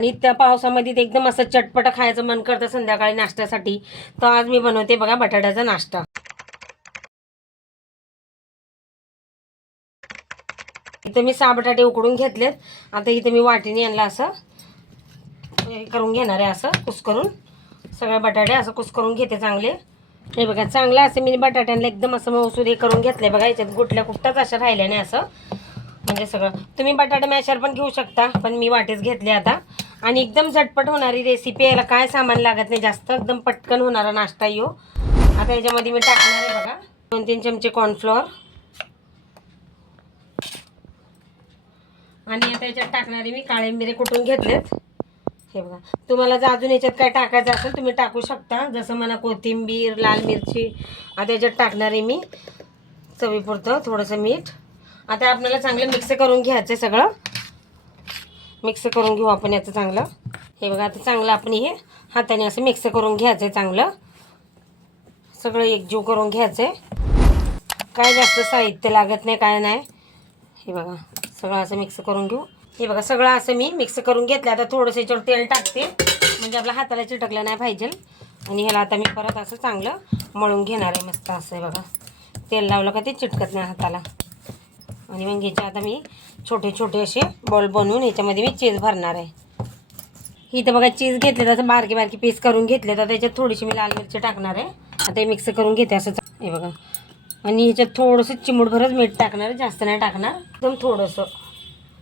आणि त्या पावसामध्ये ते एकदम असं चटपट खायचं मन करतं संध्याकाळी नाश्त्यासाठी. तर आज मी बनवते बघा बटाट्याचा नाश्ता. इथे मी 6 बटाटे उकडून घेतलेत. आता इथे मी वाटीने आणला असं करून घेणार आहे, असं कुस्करून सगळे बटाटे असं कुस्करून घेते चांगले. हे बघा चांगलं असं मी बटाट्यांना एकदम असं मऊसूर हे करून घेतले बघा. याच्यात गुटल्या कुठताच अशा राहिल्या नाही असं, म्हणजे सगळं. तुम्ही बटाटे मॅशर पण घेऊ शकता, पण मी वाटेच घेतले आता. आणि एकदम झटपट होणारी रेसिपी, याला काय सामान लागत नाही जास्त, एकदम पटकन होणारा नाश्ता यो. आता याच्यामध्ये मी टाकणार आहे बघा 2-3 चमचे कॉर्नफ्लॉवर. आणि आता याच्यात टाकणारे मी काळे मिरे कुटून घेतलेत. हे बघा, तुम्हाला जर अजून याच्यात काय टाकायचं असेल तुम्ही टाकू शकता, जसं मला कोथिंबीर, लाल मिरची. आता याच्यात टाकणार आहे मी चवीपुरतं थोडंसं मीठ. आता आपल्याला चांगलं मिक्स करून घ्यायचं आहे, सगळं मिक्स करून घेऊ आपण याचं चांगलं. हे बघा, आता चांगलं आपण हे हाताने असं मिक्स करून घ्यायचं आहे, चांगलं सगळं एकजीव करून घ्यायचं आहे. काय जास्त साहित्य लागत नाही, काय नाही. हे बघा सगळं असं मिक्स करून घेऊ. हे बघा सगळं असं मी मिक्स करून घेतलं. आता थोडंसं याच्यावर तेल टाकते, म्हणजे आपल्या हाताला चिटकलं नाही पाहिजे. आणि ह्याला आता मी परत असं चांगलं मळून घेणार आहे मस्त असं. आहे बघा, तेल लावलं का ते चिटकत नाही हाताला. आणि मग ह्याचे आता मी छोटे छोटे असे बॉल बनवून ह्याच्यामध्ये मी चीज भरणार आहे. इथं बघा चीज घेतले, तसं बारके बारके पीस करून घेतले. तर त्याच्यात थोडीशी मी लाल मिरची टाकणार आहे. आता हे मिक्स करून घेते असं. हे बघा, आणि ह्याच्यात थोडंसं चिमूटभरच मीठ टाकणार आहे, जास्त नाही टाकणार, एकदम थोडंसं.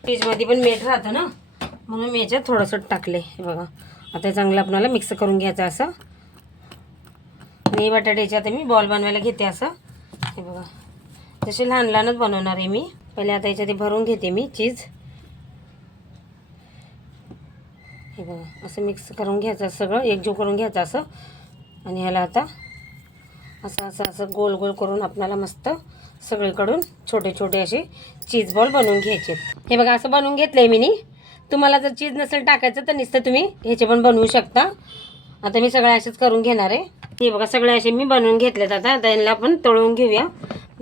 चीजमध्ये पण मीठ राहतं ना, म्हणून मी याच्यात थोडंसं टाकले. हे बघा, आता चांगलं आपल्याला मिक्स करून घ्यायचं असं. आणि बटाट्याचे आता मी बॉल बनवायला घेते असं. हे बघा, तसे लहान लहानच बनवणार आहे मी पहिले. आता याच्यात भरून घेते मी चीज. हे बघा, असं मिक्स करून घ्यायचं, सगळं एकजीव करून घ्यायचं असं. आणि ह्याला आता असं असं असं गोल गोल करून आपल्याला मस्त सगळीकडून छोटे छोटे असे चीज बॉल बनवून घ्यायचे. हे बघा असं बनवून घेतलं आहे मी. तुम्हाला जर चीज नसेल टाकायचं तर नुसतं तुम्ही ह्याचे पण बनवू शकता. आता मी सगळे असेच करून घेणार आहे. हे बघा सगळे असे मी बनवून घेतलेत. आता यांना आपण तळून घेऊया.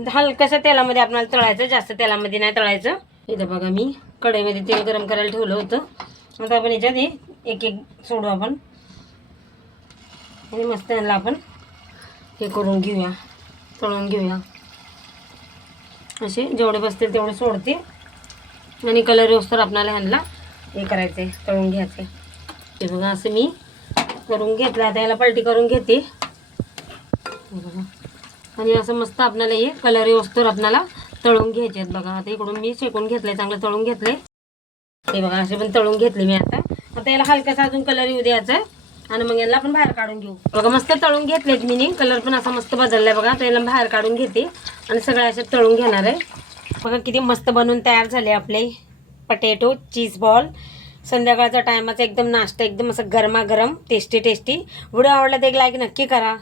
हलकसं तेलामध्ये आपल्याला तळायचं, जास्त तेलामध्ये नाही तळायचं. इथं बघा मी कढईमध्ये तेल गरम करायला ठेवलं होतं. आता आपण याच्यात एक एक सोडू आपण. आणि मस्त यांना आपण हे करून घेऊया, तळून घेऊया. असे जेवढे बसतील तेवढे सोडते. आणि कलर येऊस्तर आपल्याला ह्यांना हे करायचं आहे, तळून घ्यायचं आहे. हे बघा असं मी करून घेतलं. आता याला पलटी करून घेते. बघा, आणि असं मस्त आपल्याला हे कलर येऊस्तर आपल्याला तळून घ्यायचे आहेत. बघा आता इकडून मी शेकून घेतलं आहे, चांगलं तळून घेतलं आहे. हे बघा असे पण तळून घेतले मी. आता याला हलकासा अजून कलर येऊ द्यायचा आहे. आणि मग याला आपण बाहेर काढून घेऊ. बघा मस्त तळून घेतलेत मी, कलर पण असा मस्त बदललाय बघा. तर याला बाहेर काढून घेते आणि सगळे असे तळून घेणार आहे. बघा किती मस्त बनवून तयार झाले आपले पटेटो चीज बॉल. संध्याकाळचा टायमाचा एकदम नाश्ता, एकदम असं गरमागरम टेस्टी टेस्टी. व्हिडिओ आवडला तर एक लाईक नक्की करा.